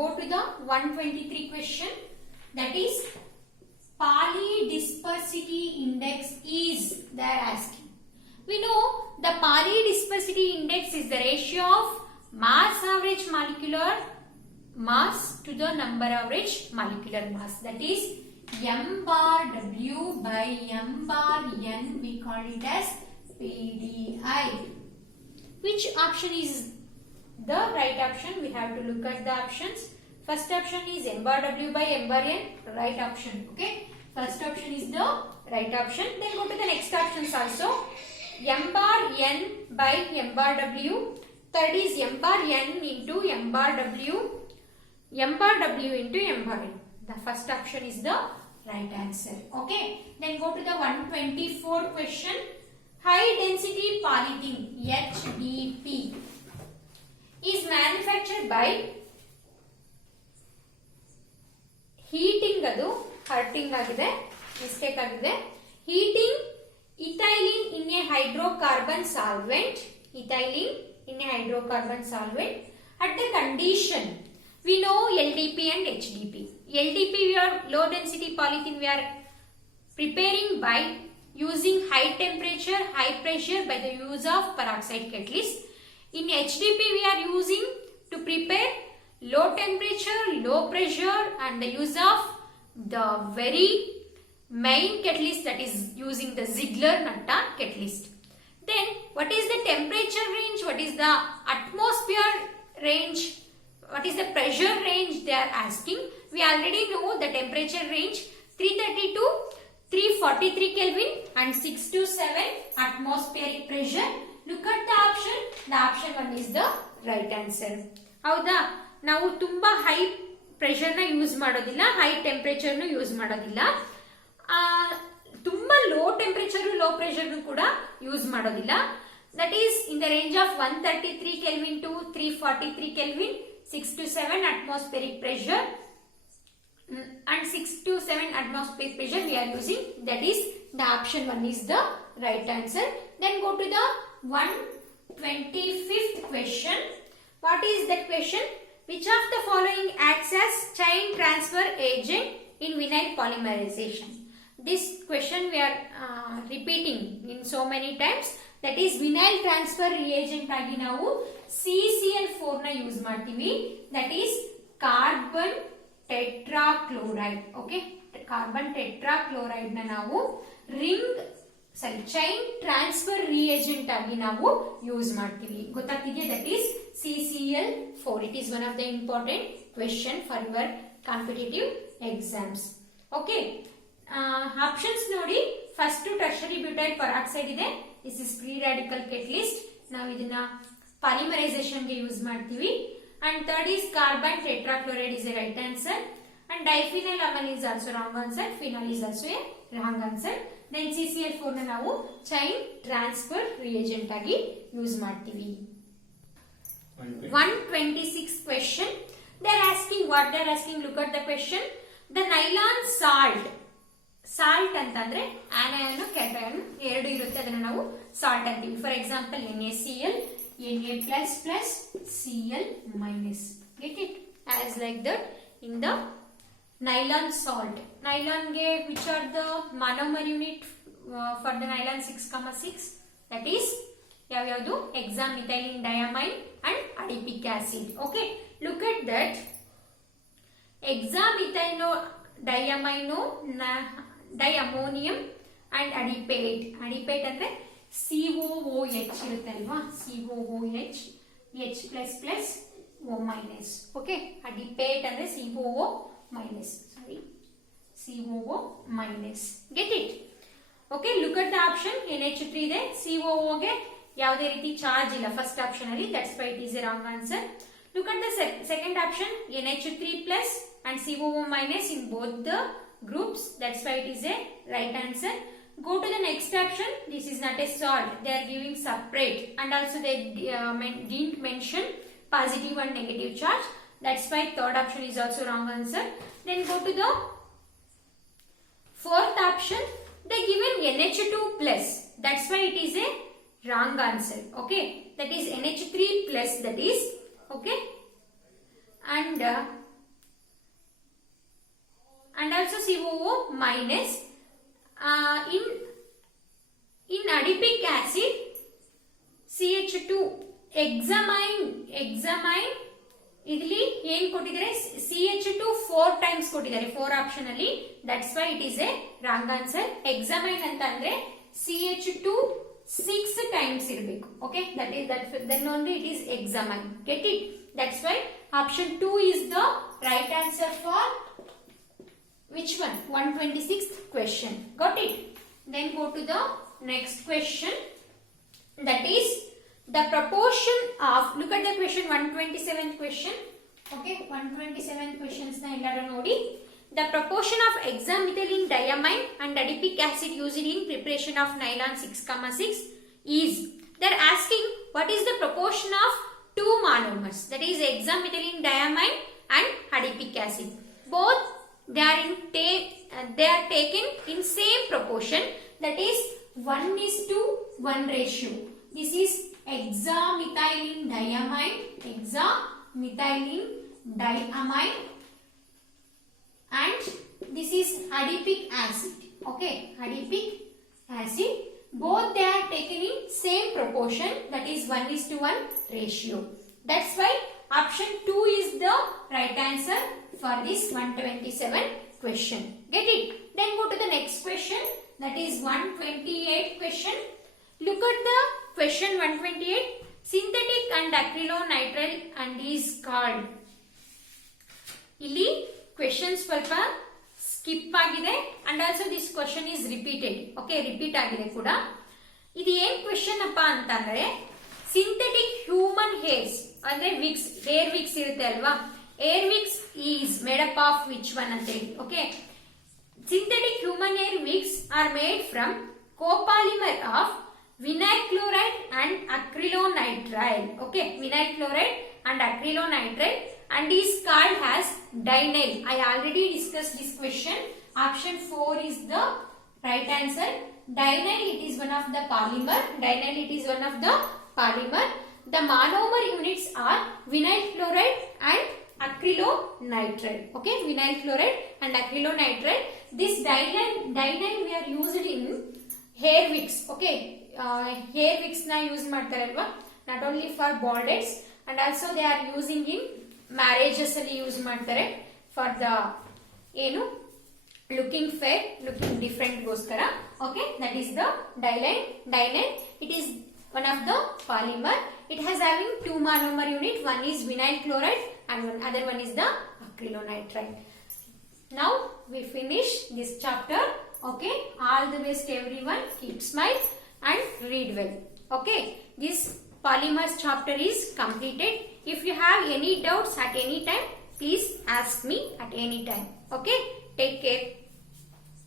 go to the 123 question, that is polydispersity index is they are asking. We know the polydispersity index is the ratio of mass average molecular mass to the number average molecular mass, that is m bar W by m bar N, we call it as PDI. Which option is the right option? We have to look at the options. First option is m bar W by m bar N, right option. Okay, first option is the right option. Then go to the next options also. M bar N by m bar W, third is m bar N into m bar W, m bar W into m bar N. The first option is the right answer. Okay, then go to the 124 question. High density polythene HDP is manufactured by heating, adu hurting agide, mistake agide, heating ethylene in a hydrocarbon solvent, ethylene in a hydrocarbon solvent at the condition, we know LDP and HDP. LDP we are low density polythene we are preparing by using high temperature, high pressure by the use of peroxide catalyst. In HDP we are using to prepare low temperature, low pressure and the use of the very main catalyst, that is using the Ziegler-Natta catalyst. Then what is the temperature range, what is the atmosphere range, what is the pressure range they are asking. We already know the temperature range 330 to 343 Kelvin and 6 to 7 atmospheric pressure. Look at the option. The option 1 is the right answer. ಹೌದಾ, ನಾವು ತುಂಬಾ high pressure ನ use ಮಾಡೋದಿಲ್ಲ, high temperature ನು use ಮಾಡೋದಿಲ್ಲ, ತುಂಬಾ low temperature low pressure ಕೂಡ use ಮಾಡೋದಿಲ್ಲ. That is in the range of 133 Kelvin to 343 Kelvin, 6 to 7 atmospheric pressure and 6 to 7 atmospheric pressure we are using, that is the option 1 is the right answer. Then go to the 125th question. What is that question? Which of the following acts as chain transfer agent in vinyl polymerization? This question we are repeating in so many times, that is vinyl transfer reagent agi ನಾವು CCl4 ನ use ಮಾಡ್ತೀವಿ, that is carbon tetrachloride. Okay, carbon tetrachloride ನ ನಾವು chain transfer reagent ಆಗಿ ನಾವು use ಮಾಡ್ತೀವಿ. ಗೊತ್ತಾಗ್ತಿದೆಯಾ? That is CCl4. It is one of the important question for your competitive exams. Okay, options ನೋಡಿ. ಫಸ್ಟ್ ಟರ್ಷರಿ ಬ್ಯೂಟೈಲ್ ಪರಾಕ್ಸೈಡ್ ಇದೆ, this is free radical catalyst, ನಾವು ಇದನ್ನ ಪಾಲಿಮರೈಸೇಷನ್ ಗೆ ಯೂಸ್ ಮಾಡ್ತೀವಿ. And third is carbon tetrachloride is a right answer. And diphenyl amine is also wrong answer. Phenol is also a wrong answer. Then CCl4 ನ ನಾವು chain transfer reagent ಆಗಿ use ಮಾಡ್ತೀವಿ. 126 question. They are asking what they are asking. Look at the question. The nylon salt. Salt ಅಂತಂದ್ರೆ anion cation ಎರಡು ಇರುತ್ತೆ, ಅದನ್ನ ನಾವು salt ಅಂತೀವಿ. For example NaCl, Na++ Cl-. Get it? As like that in the nylon salt. Nylon ge which are the monomer unit for the nylon 6,6, that is yavyadu hexamethylene diamine and adipic acid. Okay, look at that. Hexamethylene diammonium and adipate. Adipate ಅಂದ್ರೆ COOH ಇರುತ್ತೆ ಅಲ್ವಾ, COOH H++ O-. Okay, adipate ಅಂದ್ರೆ COO minus, sorry, COO minus. Get it? Okay, look at the option. NH3 ಇದೆ, COO ಗೆ ಯಾವುದೇ ರೀತಿ charge ಇಲ್ಲ first option ಅಲ್ಲಿ, that's why it is a wrong answer. Look at the second option, NH3+ and COO minus in both the groups, that's why it is a right answer. Go to the next option. This is not a salt, they are giving separate, and also they didn't mention positive and negative charge, that's why third option is also wrong answer. Then go to the fourth option. They given NH2+, that's why it is a wrong answer. Okay, that is NH3+, that is okay. And COO minus. In adipic acid CH2 examine ಇಲ್ಲಿ ಏನ್ ಕೊಟ್ಟಿದ್ದಾರೆ CH2 4 times ಕೊಟ್ಟಿದ್ದಾರೆ 4 option ಅಲ್ಲಿ. That's why it is A wrong answer. Examine ಅಂತ ಅಂದ್ರೆ CH2 6 times ಇರಬೇಕು. Okay, then only it is examine. Get it? That's why option 2 is the right answer for which one? 126th question. Got it? Then go to the next question. That is the proportion of, look at the question, 127th question. Okay, 127 questions na ellaru nodi. The proportion of hexamethylene diamine and adipic acid used in preparation of nylon 6,6 is, they are asking what is the proportion of two monomers, that is hexamethylene diamine and adipic acid. Both they are taken in same proportion, that is 1:1 ratio. This is hexamethylene diamine and this is adipic acid. Okay, adipic acid, both they are taken in same proportion, that is 1:1 ratio. That's why option 2 is the right answer for this 127 question. Get it? Then go to the next question, that is 128 question. Look at the question 128. Synthetic and acrylonitrile and is called. ಇಲ್ಲಿ question ಸ್ವಲ್ಪ skip ಆಗಿದೆ and also this question is repeated. Okay, repeat ಆಗಿದೆ ಕೂಡ. ಇದು ಏನ್ question ಅಪ್ಪ ಅಂತಂದ್ರೆ synthetic human hairs ಅಂದ್ರೆ ವಿಕ್ಸ್, ಏರ್ ವಿಕ್ಸ್ ಇರುತ್ತೆ ಅಲ್ವಾ, hair wigs is made up of which one ಅಂತ ಹೇಳಿ. Okay, synthetic human hair wigs are made from copolymer of vinyl chloride and acrylonitrile. Okay, vinyl chloride and acrylonitrile and is called as dinyl. I already discussed this question. Option 4 is the right answer. Dinyl, it is one of the polymer. Dinyl, it is one of the polymer. The monomer units are vinyl chloride and acrylonitrile. Okay, vinyl chloride and acrylonitrile. This dinyl we are used in hair wigs. Okay, hair wigs na use ಮಾಡ್ತಾರೆ ಅಲ್ವಾ, not only for bald heads and also they are using in marriages ಅಲ್ಲಿ use ಮಾಡ್ತಾರೆ for the ಏನು looking fair, looking different ಗೋಸ್ಕರ. Okay, that is the dinyl. It is one of the polymer. It has having two monomer unit, one is vinyl chloride and one other one is the acrylonitrile. Now we finish this chapter. Okay, all the best everyone. Keep smile and read well. Okay, this polymers chapter is completed. If you have any doubts at any time, please ask me at any time. Okay, take care.